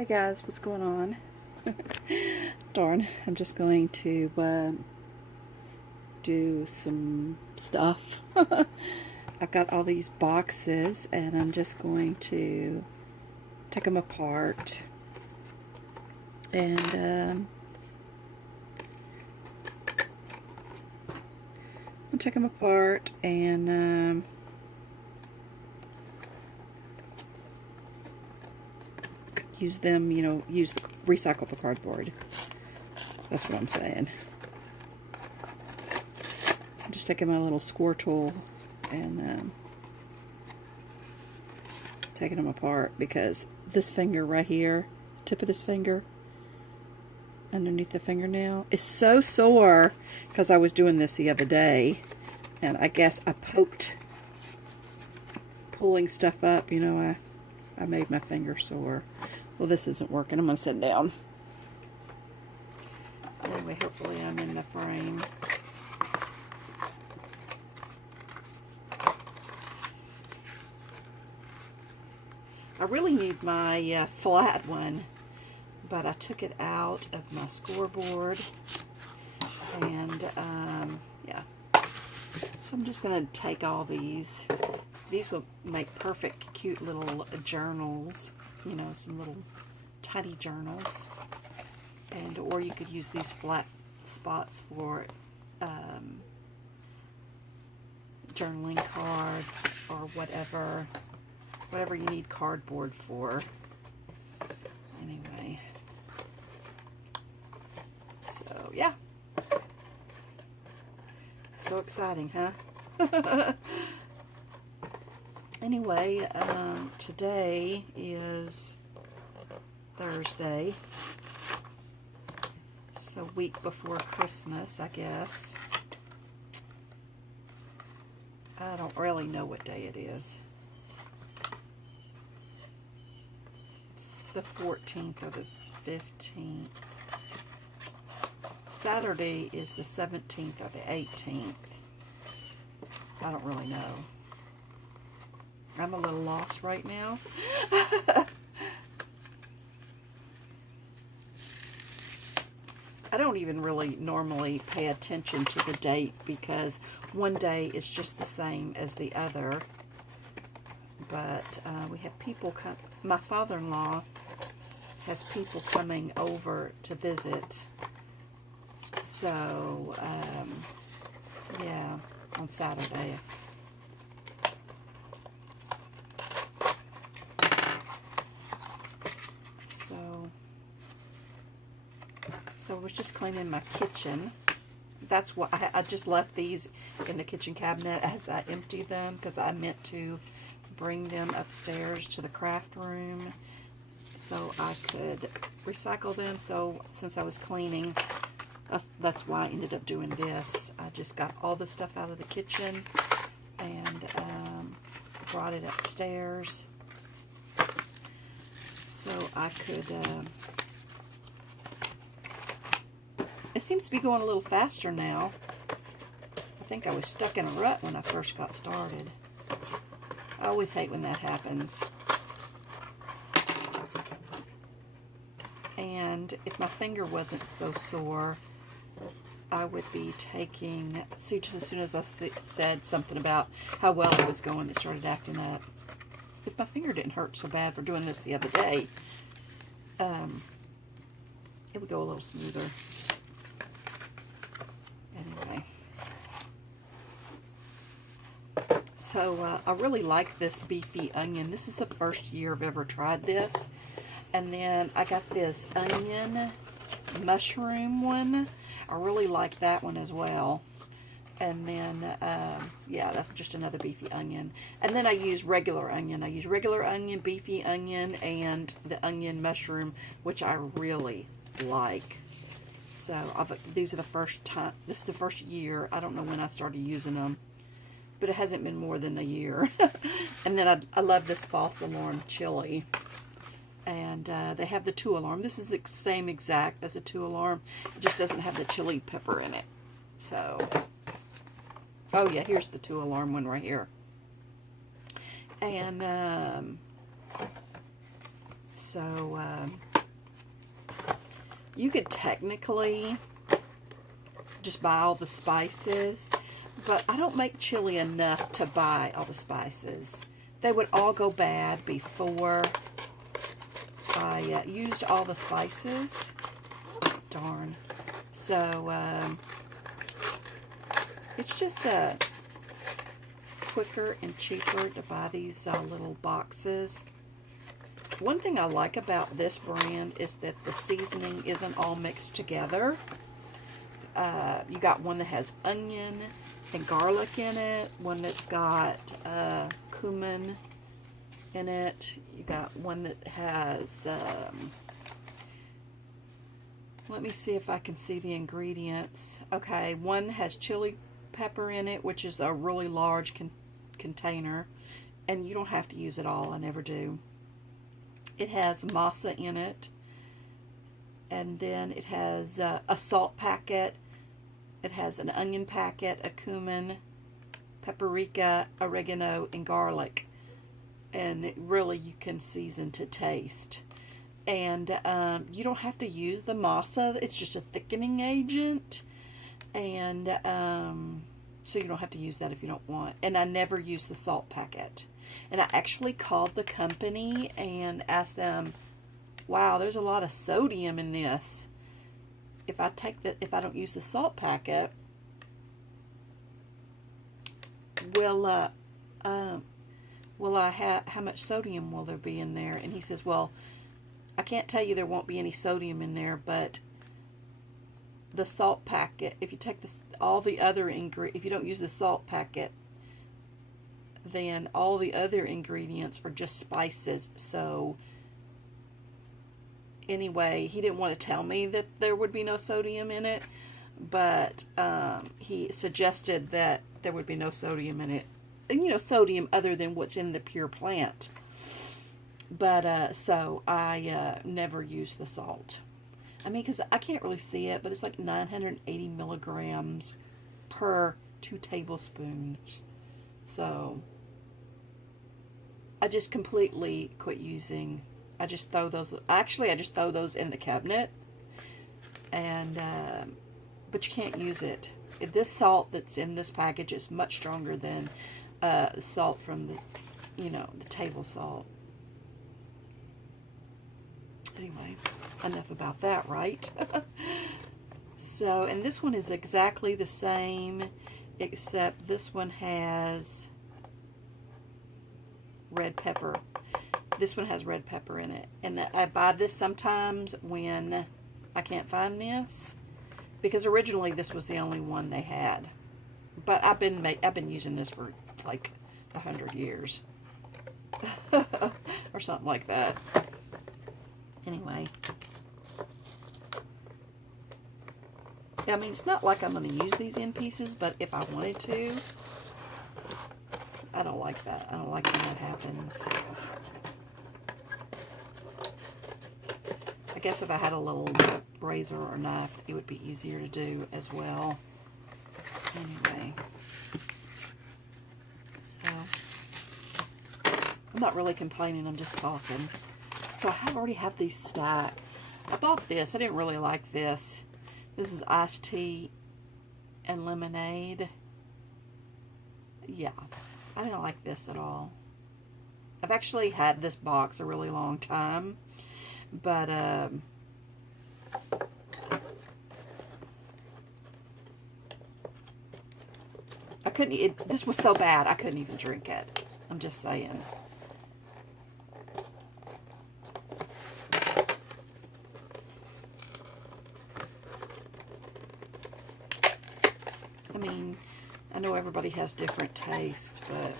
Hey guys, what's going on? Darn, I'm just going to do some stuff. I've got all these boxes and I'm just going to take them apart and I'll take them apart and use them, recycle the cardboard. That's what I'm saying. I'm just taking my little score tool and taking them apart because this finger right here, tip of this finger, underneath the fingernail, is so sore because I was doing this the other day and I guess I poked pulling stuff up, I made my finger sore. Well, this isn't working. I'm going to sit down. Anyway, hopefully I'm in the frame. I really need my flat one, but I took it out of my scoreboard. And, yeah. So I'm just going to take all these. These will make perfect, cute little journals. Some little tiny journals. And or you could use these flat spots for journaling cards or whatever you need cardboard for. Anyway, so yeah, so exciting, huh? Anyway, today is Thursday. It's a week before Christmas, I guess. I don't really know what day it is. It's the 14th or the 15th. Saturday is the 17th or the 18th. I don't really know. I'm a little lost right now. I don't even really normally pay attention to the date because one day is just the same as the other. But we have people come. My father-in-law has people coming over to visit. So, yeah, on Saturday. So I was just cleaning my kitchen. That's what I just left these in the kitchen cabinet as I emptied them because I meant to bring them upstairs to the craft room so I could recycle them. So since I was cleaning, that's why I ended up doing this. I just got all the stuff out of the kitchen and brought it upstairs so I could... It seems to be going a little faster now. I think I was stuck in a rut when I first got started. I always hate when that happens. And if my finger wasn't so sore, I would be taking... See, just as soon as I said something about how well it was going, it started acting up. If my finger didn't hurt so bad for doing this the other day, it would go a little smoother. Anyway, so I really like this beefy onion. This is the first year I've ever tried this. And then I got this onion mushroom one. I really like that one as well. And then, yeah, that's just another beefy onion. And then I use regular onion. I use regular onion, beefy onion, and the onion mushroom, which I really like. So these are the first time. This is the first year. I don't know when I started using them, but it hasn't been more than a year. And then I love this false alarm chili, and they have the 2 alarm. This is the same exact as a 2 alarm. It just doesn't have the chili pepper in it. So, oh yeah, here's the 2 alarm one right here. And so You could technically just buy all the spices, but I don't make chili enough to buy all the spices. They would all go bad before I used all the spices. Darn. So, it's just quicker and cheaper to buy these little boxes. One thing I like about this brand is that the seasoning isn't all mixed together. You got one that has onion and garlic in it, one that's got cumin in it. You got one that has, let me see if I can see the ingredients. Okay, one has chili pepper in it, which is a really large container, and you don't have to use it all. I never do. It has masa in it, and then it has a salt packet. It has an onion packet, a cumin, paprika, oregano, and garlic. And it really, you can season to taste. And you don't have to use the masa. It's just a thickening agent. And so you don't have to use that if you don't want. And I never use the salt packet. And I actually called the company and asked them, wow, there's a lot of sodium in this. If I don't use the salt packet, how much sodium will there be in there? And he says, well, I can't tell you there won't be any sodium in there, but the salt packet, if you take all the other ingredients, if you don't use the salt packet, then all the other ingredients are just spices. So anyway, he didn't want to tell me that there would be no sodium in it, but he suggested that there would be no sodium in it. And, you know, sodium other than what's in the pure plant. But, so I never use the salt. I mean, because I can't really see it, but it's like 980 milligrams per 2 tablespoons. So, I just completely quit using. I just throw those. Actually, I just throw those in the cabinet, and but you can't use it. This salt that's in this package is much stronger than salt from the, the table salt. Anyway, enough about that, right? So, and this one is exactly the same, except this one has red pepper. This one has red pepper in it. And I buy this sometimes when I can't find this, because originally this was the only one they had. But I've been using this for like 100 years. Or something like that. Anyway. I mean, it's not like I'm going to use these in pieces, but if I wanted to, I don't like that. I don't like when that happens. I guess if I had a little razor or knife, it would be easier to do as well. Anyway. So, I'm not really complaining, I'm just talking. So I already have these stacked. I bought this. I didn't really like this. This is iced tea and lemonade. Yeah, I didn't like this at all. I've actually had this box a really long time, but I couldn't. This was so bad I couldn't even drink it. I'm just saying. I mean, I know everybody has different tastes, but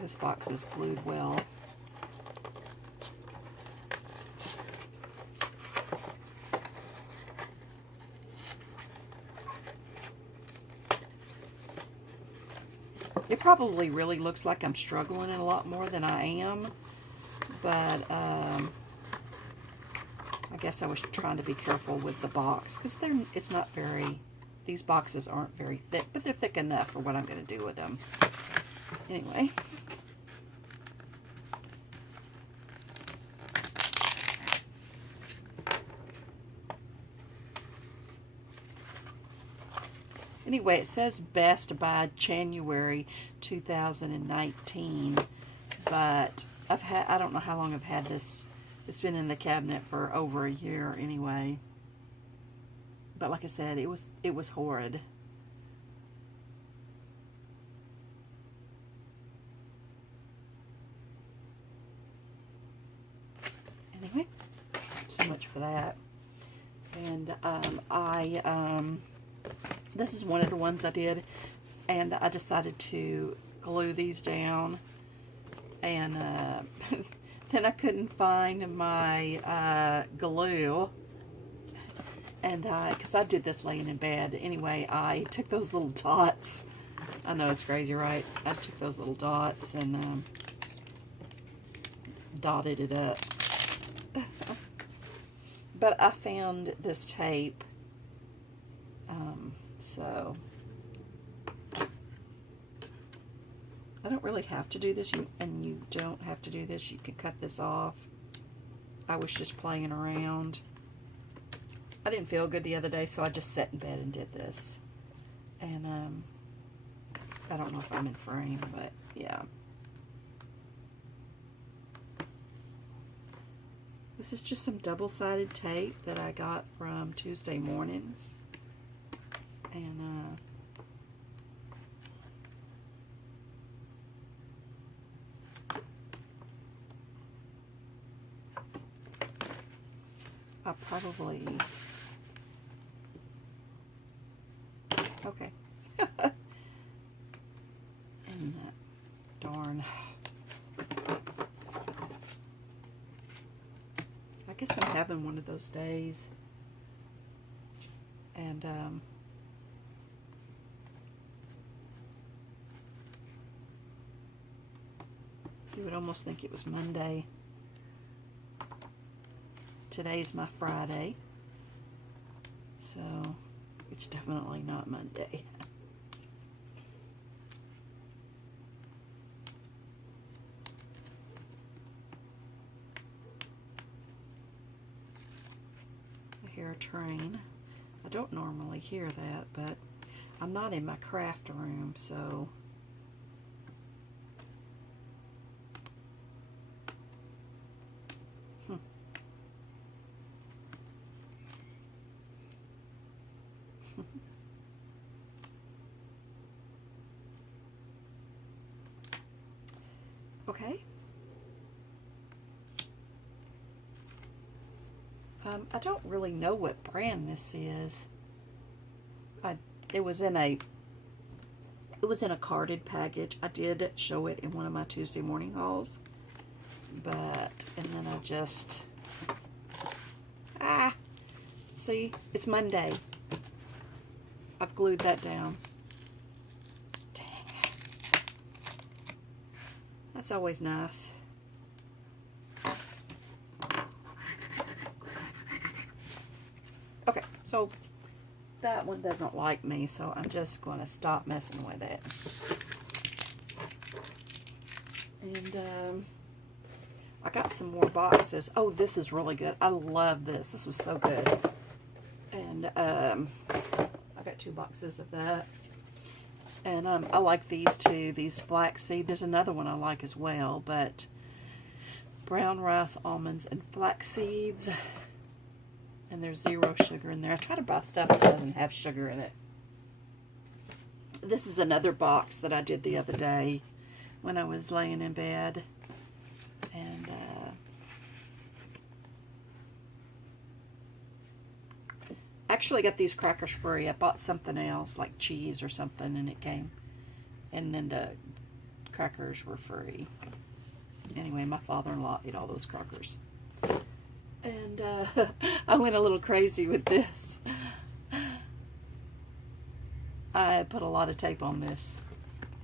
this box is glued well. It probably really looks like I'm struggling a lot more than I am, but I guess I was trying to be careful with the box, because it's not very, these boxes aren't very thick, but they're thick enough for what I'm going to do with them. Anyway. Anyway, it says best by January 2019, but I don't know how long I've had this. It's been in the cabinet for over a year anyway. But like I said, it was horrid. Anyway, so much for that. And this is one of the ones I did, and I decided to glue these down, and then I couldn't find my glue, and because I did this laying in bed. Anyway, I took those little dots. I know it's crazy, right? I took those little dots and dotted it up. But I found this tape, so I don't really have to do this, and you don't have to do this. You can cut this off. I was just playing around. I didn't feel good the other day, so I just sat in bed and did this. And I don't know if I'm in frame, but yeah. This is just some double-sided tape that I got from Tuesday Mornings. And I'll probably... Okay. And that darn... I guess I'm having one of those days, and you would almost think it was Monday. Today's my Friday, so it's definitely not Monday. Hear a train. I don't normally hear that, but I'm not in my craft room, so okay. I don't really know what brand this is. It was in a carded package. I did show it in one of my Tuesday morning hauls, and then I just see, it's Monday. I've glued that down. Dang it. That's always nice. Okay, so that one doesn't like me, so I'm just going to stop messing with it. And I got some more boxes. Oh, this is really good. I love this. This was so good. And I got 2 boxes of that. And I like these two. These flaxseed. There's another one I like as well, but brown rice, almonds, and flax seeds. And there's 0 sugar in there. I try to buy stuff that doesn't have sugar in it. This is another box that I did the other day when I was laying in bed. And actually got these crackers free. I bought something else, like cheese or something, and it came. And then the crackers were free. Anyway, my father-in-law ate all those crackers. And I went a little crazy with this. I put a lot of tape on this.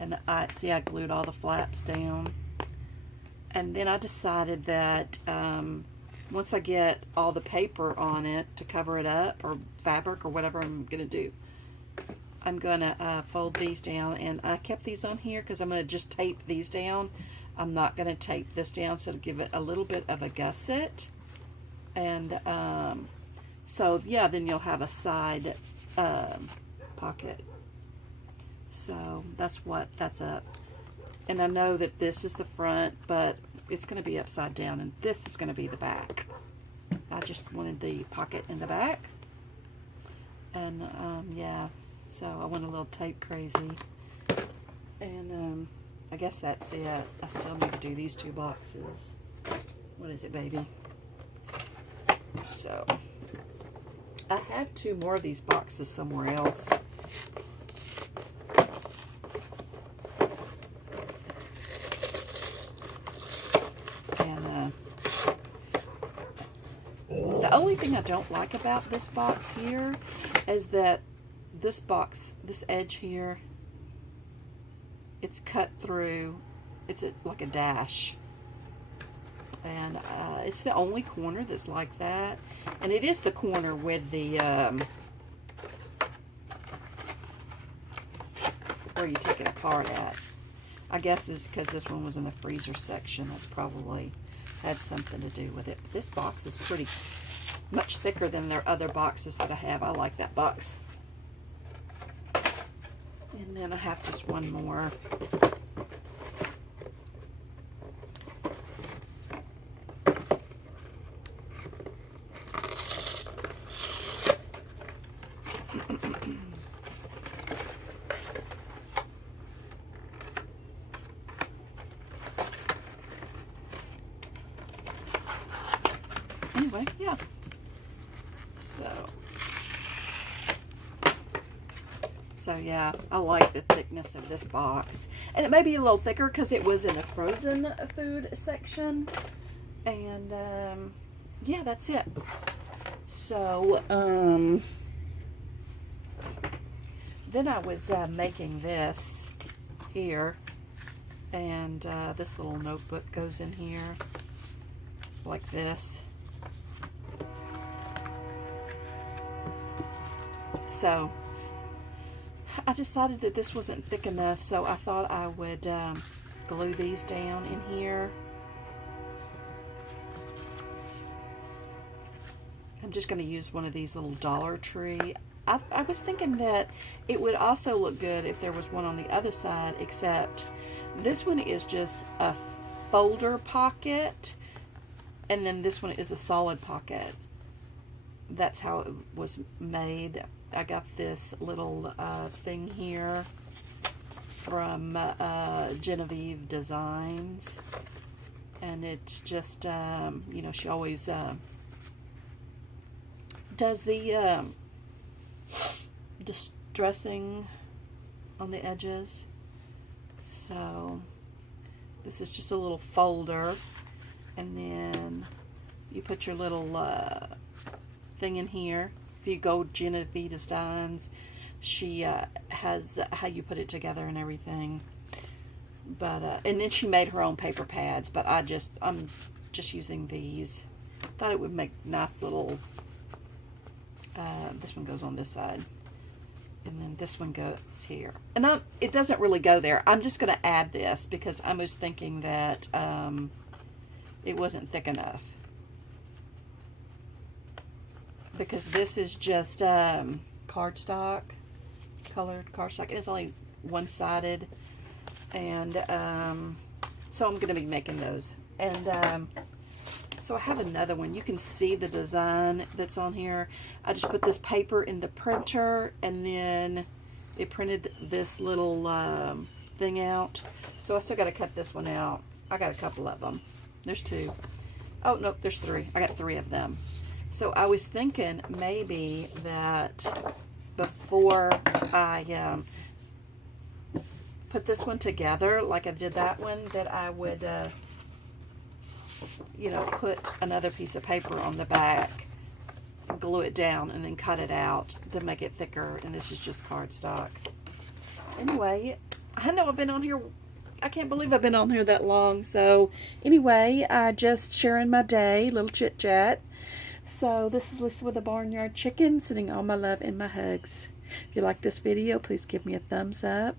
And I glued all the flaps down. And then I decided that once I get all the paper on it to cover it up, or fabric, or whatever I'm going to do, I'm going to fold these down. And I kept these on here because I'm going to just tape these down. I'm not going to tape this down, so to give it a little bit of a gusset. And so yeah, then you'll have a side pocket So that's what that's up. And I know that this is the front, but it's going to be upside down, and this is going to be the back. I just wanted the pocket in the back. And yeah, so I went a little tape crazy. And I guess that's it. I still need to do these 2 boxes. What is it, baby? So I have 2 more of these boxes somewhere else. And the only thing I don't like about this box here is that this box, this edge here, it's cut through. It's like a dash. And it's the only corner that's like that. And it is the corner with the, where you take it apart at. I guess it's because this one was in the freezer section. That's probably had something to do with it. But this box is pretty much thicker than their other boxes that I have. I like that box. And then I have just one more. Anyway, yeah. So yeah, I like the thickness of this box. And it may be a little thicker because it was in a frozen food section. And yeah, that's it. So then I was making this here. And this little notebook goes in here like this. So I decided that this wasn't thick enough, so I thought I would glue these down in here. I'm just going to use one of these little Dollar Tree. I was thinking that it would also look good if there was one on the other side, except this one is just a folder pocket, and then this one is a solid pocket. That's how it was made. I got this little thing here from Genevieve Designs, and it's just you know, she always does the distressing on the edges. So this is just a little folder, and then you put your little thing in here. If you go Genevieve Designs, she has how you put it together and everything. But and then she made her own paper pads, but I'm just using these. Thought it would make nice little. This one goes on this side, and then this one goes here. And it doesn't really go there. I'm just going to add this because I was thinking that it wasn't thick enough. Because this is just cardstock, colored cardstock. It's only one-sided, and so I'm going to be making those. And so I have another one. You can see the design that's on here. I just put this paper in the printer, and then it printed this little thing out. So I still got to cut this one out. I got a couple of them. There's 2. Oh, nope, there's 3. I got 3 of them. So I was thinking maybe that before I put this one together, like I did that one, that I would, you know, put another piece of paper on the back, glue it down, and then cut it out to make it thicker. And this is just cardstock. Anyway, I know I've been on here. I can't believe I've been on here that long. So anyway, just sharing my day, little chit chat. So this is Lisa with the Barnyard Chicken, sending all my love and my hugs. If you like this video, please give me a thumbs up.